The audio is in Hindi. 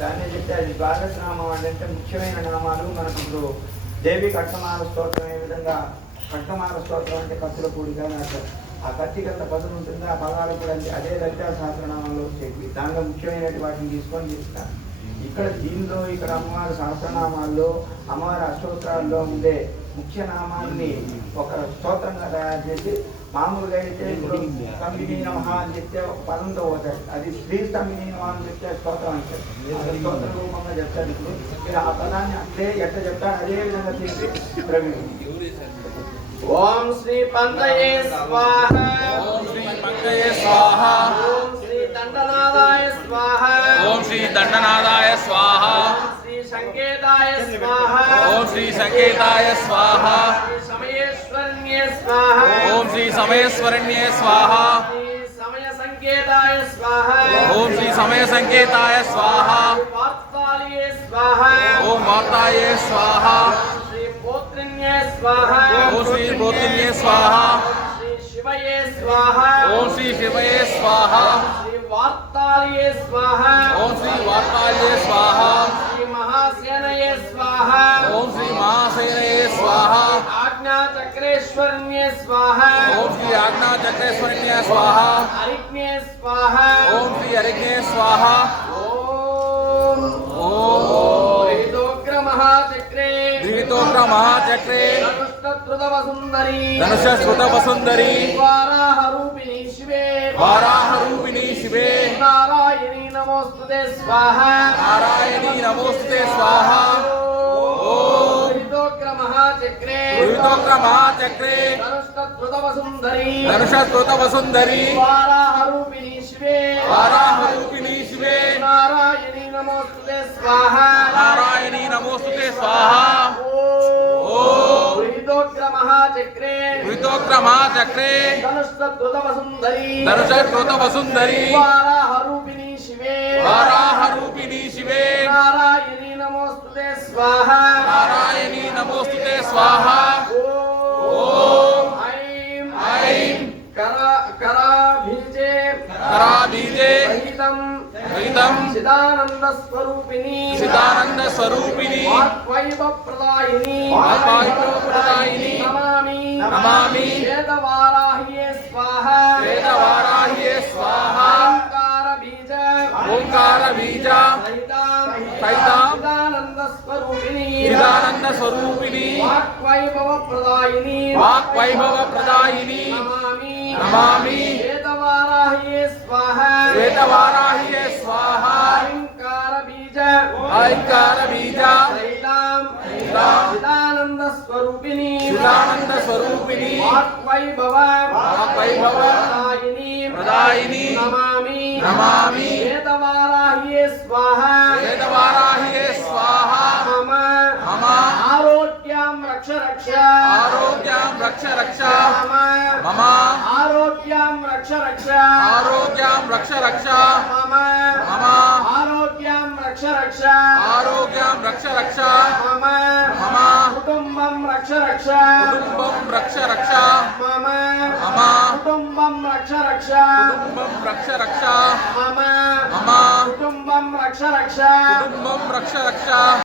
దాన్ని చెప్తే అది ద్వాదశ నామం అంటే ముఖ్యమైన నామాలు మనకు ఇప్పుడు దేవి కట్టమాల స్తోత్రం ఏ విధంగా కట్టమాల స్తోత్రం అంటే కత్తుల కూడిక నాకు ఆ కత్తి కంత పదులు ఉంటుంది? ఆ పదాలు కూడా అదే లలితా సహస్రనామంలో చెప్పి దానిలో ముఖ్యమైనటువంటి వాటిని తీసుకొని చేస్తాను ఇక్కడ దీనిలో ఇక్కడ అమ్మవారి సహస్రనామాల్లో అమ్మవారి అష్టోత్తరాల్లో ఉండే ముఖ్య నామాన్ని ఒక స్తోత్రంగా తయారు చేసి మామూలుగా అయితే ఇప్పుడు తమ్మిది నమః అని చెప్తే ఒక పదంతో పోతాయి అది శ్రీ తమ్మిది నమః అని చెప్తే స్తోత్రం అంటారు అది స్తోత్ర రూపంగా చెప్తారు ఇప్పుడు. మీరు ఆ పదాన్ని అంటే ఎట్లా చెప్తారు అదే విధంగా తీసి ప్రవీణ్. ఓం శ్రీ పంతయే స్వాహ. ఓం శ్రీ పంకజే స్వాహ. ओम श्री संकेताय स्वाहा। ओम श्री समयस्वरण्य स्वाहा। ओम श्री समय संकेताय स्वाहा। ओम माताय स्वाहा। ओम श्री पोत्रिण्य स्वाहा। ओम श्री शिवये स्वाहा। वार्तालये स्वाहा। ओम श्री वार्तालये स्वाहा। श्री स्वाहा। चक्रेश्वर्य स्वाहा। ओम श्री आज्ञा चक्रेश्वर्य स्वाहा। हरिज्ञ स्वाहा। ओम श्री हरिज्ञ स्वाहा। ओम। ओम। महाचक्रे। द्वितोग्र महाचक्रे। धनुष्टृतवसुन्दरी धनुष्टृतवसुन्दरी वाराहरूपिणी शिवे। वाराहरूपिणी शिवे। नारायणी नमोस्तुते स्वाहा। नारायणी नमोस्तुते स्वाहा। మహాచక్రే ఋతుక్ర మహాచక్రే ధనుష్కృతవ సుందరి ధనుష్కృతవ సుందరి వారాహరూపిణి శివే వారాహరూపిణి శివే నారాయణి నమోస్తుతే స్వాహ నారాయణి నమోస్తుతే స్వాహ ఓం ఋతుక్ర మహాచక్రే ఋతుక్ర మహాచక్రే ధనుష్కృతవ సుందరి ధనుష్కృతవ సుందరి వారాహరూపిణి శివే వారాహరూపిణి స్వాహ स्वाहा। ओम ऐं ऐं करा कराभिजे कराभिजे रहितं रहितं सिदानंद स्वरूपिणी सिदानंद स्वरूपिणी वाक्वैव प्रदायिनी वाक्वैव प्रदायिनी नमामि नमामि वेद वाराह्ये स्वाहा। वेद वाराह्ये स्वाहा। ओंकार बीज ओंकार बीज सहितां सहितां चिदानंद स्वरूपिणी। वाक्वैभव प्रदायिनी वाक्वैभव प्रदायिनी नमामि। श्वेतवाराह्ये स्वाहा। श्वेतवाराह्ये स्वाहा। ओंकार बीज ओंकार बीज शैलाम स्वरूपिणी चिदानंद स्वरूपिणी वाक्वैभव वाक्वैभव प्रदायिनी प्रदायिनी नमामि। नमामि। ఆరోగ్యం రక్ష రక్ష ఆరోగ్యం రక్ష రక్ష మమ ఆరోగ్యం రక్ష రక్ష ఆరోగ్యం రక్ష రక్ష మమ మమ ఆరోగ్యం రక్ష రక్ష ఆరోగ్యం రక్ష రక్ష మమ మమ కుటుంబం రక్ష రక్ష కుటుంబం రక్ష రక్ష మమ మమ కుటుంబం రక్ష రక్ష కుటుంబం రక్ష రక్ష మమ మమ కుటుంబం రక్ష రక్ష కుటుంబం రక్ష రక్ష